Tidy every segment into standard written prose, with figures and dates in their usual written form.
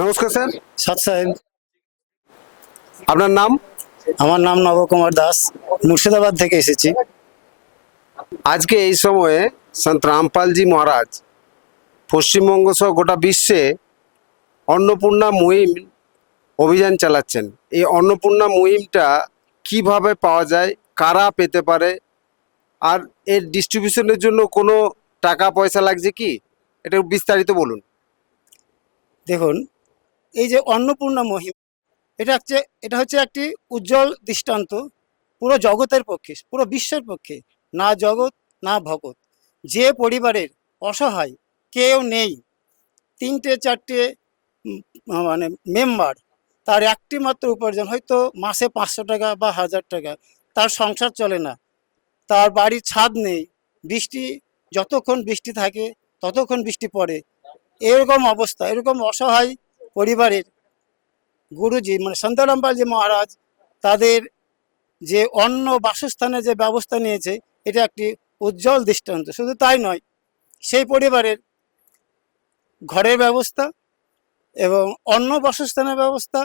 নমস্কার স্যার। সৎ সাহেব, আপনার নাম? আমার নাম নবকুমার দাস, মুর্শিদাবাদ থেকে এসেছি। আজকে এই সময়ে সন্ত রামপালজি মহারাজ পশ্চিমবঙ্গ সহ গোটা বিশ্বে অন্নপূর্ণা মুহিম অভিযান চালাচ্ছেন। এই অন্নপূর্ণা মুহিমটা কিভাবে পাওয়া যায়, কারা পেতে পারে, আর এর ডিস্ট্রিবিউশনের জন্য কোনো টাকা পয়সা লাগছে কি, এটা বিস্তারিত বলুন। দেখুন, এই যে অন্নপূর্ণা মহিম, এটা হচ্ছে একটি উজ্জ্বল দৃষ্টান্ত পুরো জগতের পক্ষে, পুরো বিশ্বের পক্ষে। না জগৎ না ভগৎ। যে পরিবারের অসহায় কেউ নেই, তিনটে চারটে মানে মেম্বার, তার একটি মাত্র উপার্জন, হয়তো মাসে 500 টাকা বা 1000 টাকা, তার সংসার চলে না, তার বাড়ির ছাদ নেই, বৃষ্টি যতক্ষণ বৃষ্টি থাকে ততক্ষণ বৃষ্টি পড়ে, এরকম অবস্থা, এরকম অসহায় পরিবারের গুরুজি মানে সন্ত রামপালজি মহারাজ তাদের যে অন্ন বাসস্থানের যে ব্যবস্থা নিয়েছে, এটা একটি উজ্জ্বল দৃষ্টান্ত। শুধু তাই নয়, সেই পরিবারের ঘরের ব্যবস্থা এবং অন্ন বাসস্থানের ব্যবস্থা,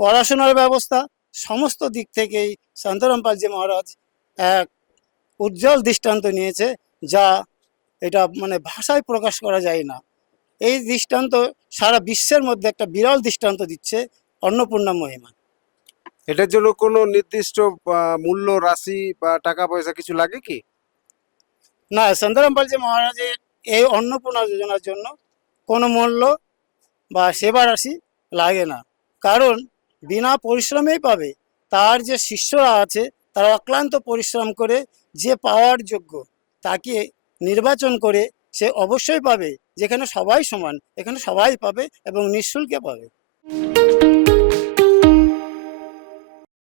পড়াশোনার ব্যবস্থা, সমস্ত দিক থেকেই সন্ত রামপালজি মহারাজ এক উজ্জ্বল দৃষ্টান্ত নিয়েছে, যা এটা মানে ভাষায় প্রকাশ করা যায় না। এই দৃষ্টান্ত সারা বিশ্বের মধ্যে একটা বিরল দৃষ্টান্ত দিচ্ছে অন্নপূর্ণা মহিমা। এটার জন্য কোনো নির্দিষ্ট মূল্য রাশি বা টাকা পয়সা কিছু লাগে কি? না, সন্ত রামপালজি মহারাজের এই অন্নপূর্ণা যোজনার জন্য কোনো মূল্য বা সেবা রাশি লাগে না, কারণ বিনা পরিশ্রমেই পাবে। তার যে শিষ্যরা আছে, তারা অক্লান্ত পরিশ্রম করে যে পাওয়ার যোগ্য তাকে নির্বাচন করে সে অবশ্যই পাবে। যেখানে সবাই সমান, এখানে সবাই পাবে এবং নিঃশুল্কে পাবে।